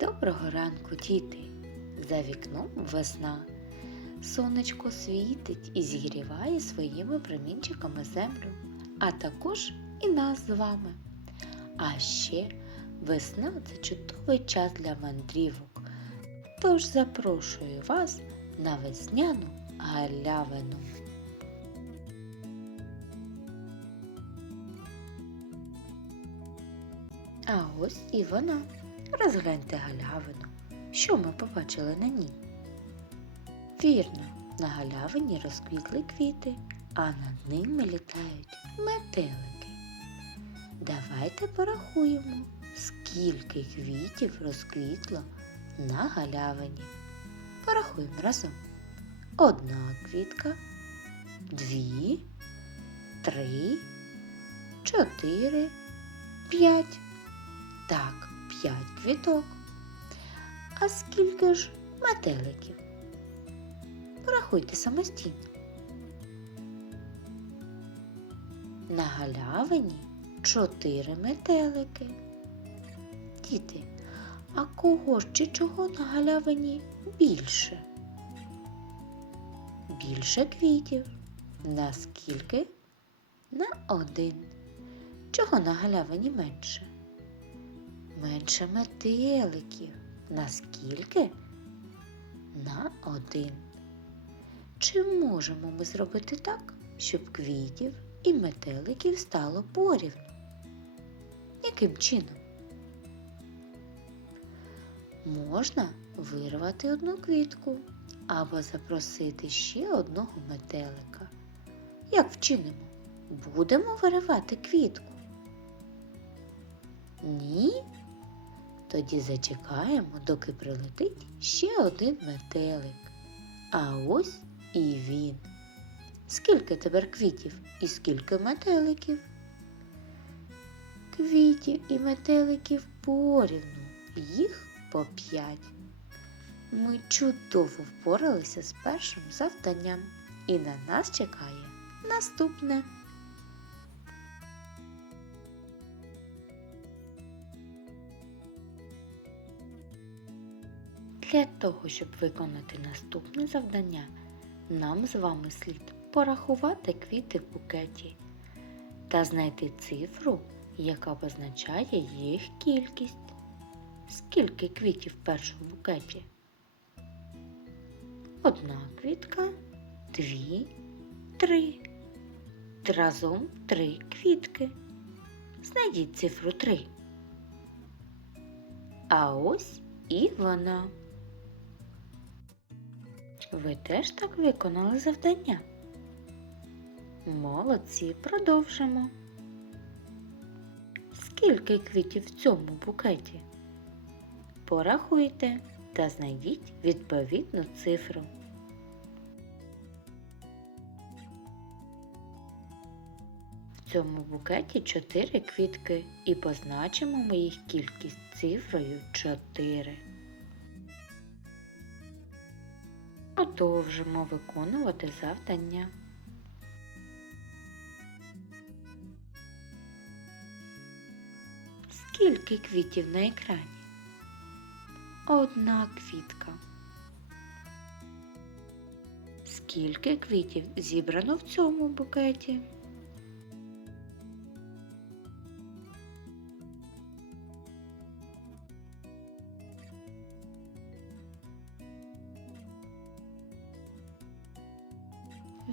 Доброго ранку, діти! За вікном весна. Сонечко світить і зігріває своїми промінчиками землю, а також і нас з вами. А ще весна це чудовий час для мандрівок. Тож запрошую вас на весняну галявину. А ось і вона. Розгляньте галявину. Що ми побачили на ній? Вірно, на галявині розквітли квіти, а над ними літають метелики. Давайте порахуємо, скільки квітів розквітло на галявині. Порахуємо разом. Одна квітка, дві, три, чотири, п'ять. Так, п'ять квіток. А скільки ж метеликів? Порахуйте самостійно. На галявині чотири метелики. Діти, а кого ж чи чого на галявині більше? Більше квітів. На скільки? На один. Чого на галявині менше? Менше метеликів. Наскільки? На один. Чи можемо ми зробити так, щоб квітів і метеликів стало порівну? Яким чином? Можна вирвати одну квітку або запросити ще одного метелика. Як вчинимо? Будемо виривати квітку? Ні? Тоді зачекаємо, доки прилетить ще один метелик. А ось і він. Скільки тепер квітів і скільки метеликів? Квітів і метеликів порівну, їх по п'ять. Ми чудово впоралися з першим завданням, і на нас чекає наступне. Для того, щоб виконати наступне завдання, нам з вами слід порахувати квіти в букеті та знайти цифру, яка позначає їх кількість. Скільки квітів в першому букеті? Одна квітка, дві, три. Разом три квітки. Знайдіть цифру три. А ось і вона. Ви теж так виконали завдання? Молодці, продовжимо. Скільки квітів в цьому букеті? Порахуйте та знайдіть відповідну цифру. В цьому букеті 4 квітки і позначимо ми їх кількість цифрою 4. Продовжимо виконувати завдання. Скільки квітів на екрані? Одна квітка. Скільки квітів зібрано в цьому букеті?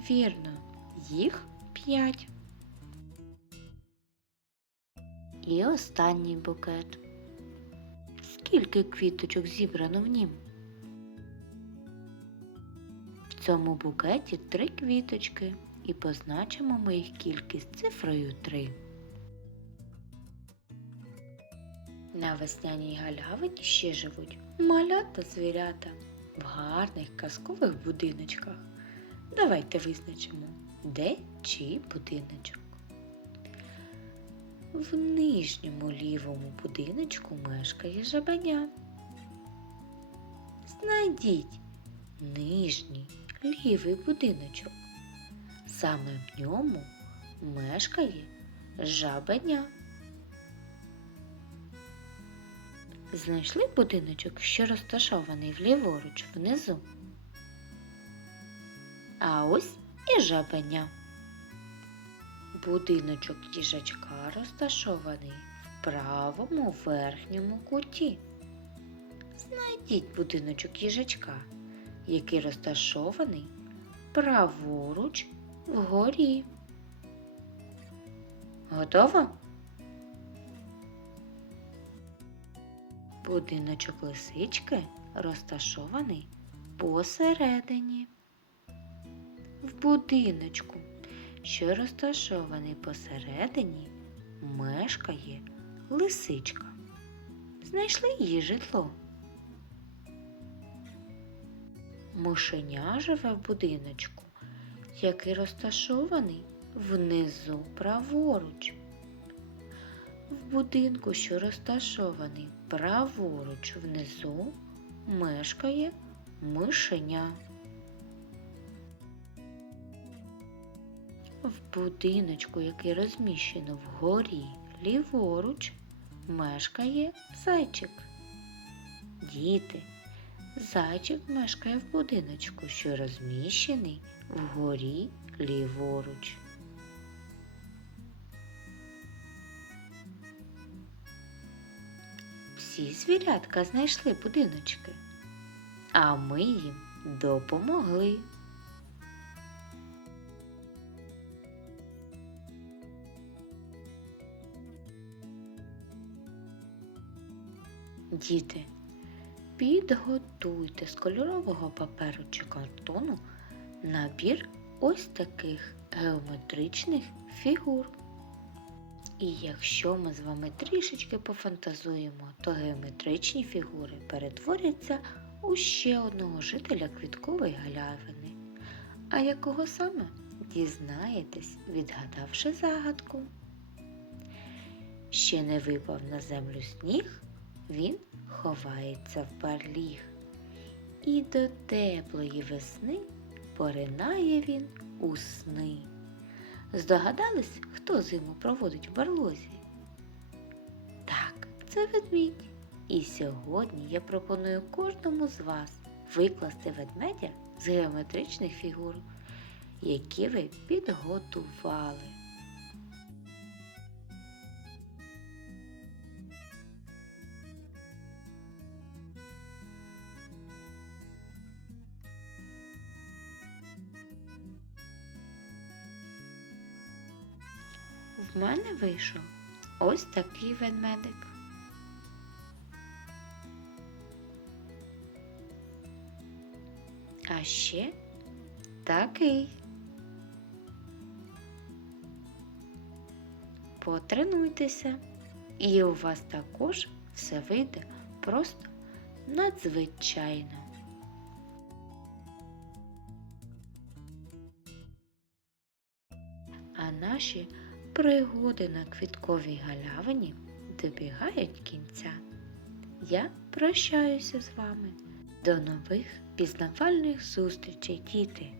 Вірно, їх п'ять. І останній букет. Скільки квіточок зібрано в нім? В цьому букеті три квіточки і позначимо ми їх кількість цифрою 3. На весняній галявині ще живуть малята звірята в гарних казкових будиночках. Давайте визначимо, де чий будиночок. В нижньому лівому будиночку мешкає жабеня. Знайдіть нижній лівий будиночок. Саме в ньому мешкає жабеня. Знайшли будиночок, що розташований вліворуч внизу. А ось і жабеня. Будиночок їжачка розташований в правому верхньому куті. Знайдіть будиночок їжачка, який розташований праворуч вгорі. Готово? Будиночок лисички розташований посередині. В будиночку, що розташований посередині, мешкає лисичка. Знайшли її житло. Мишеня живе в будиночку, який розташований внизу праворуч. В будинку, що розташований праворуч внизу, мешкає мишеня. В будиночку, який розміщено вгорі ліворуч, мешкає зайчик. Діти, зайчик мешкає в будиночку, що розміщений вгорі ліворуч. Всі звірятка знайшли будиночки, а ми їм допомогли. Діти, підготуйте з кольорового паперу чи картону набір ось таких геометричних фігур. І якщо ми з вами трішечки пофантазуємо, то геометричні фігури перетворяться у ще одного жителя квіткової галявини. А якого саме дізнаєтесь, відгадавши загадку. Ще не випав на землю сніг, він ховається в барліг. І до теплої весни поринає він у сни. Здогадались, хто зиму проводить в барлозі? Так, це ведмідь. І сьогодні я пропоную кожному з вас викласти ведмедя з геометричних фігур, які ви підготували. В мене вийшов ось такий ведмедик. А ще такий. Потренуйтеся, і у вас також все вийде просто надзвичайно. А наші пригоди на квітковій галявині добігають кінця. Я прощаюся з вами. До нових пізнавальних зустрічей, діти!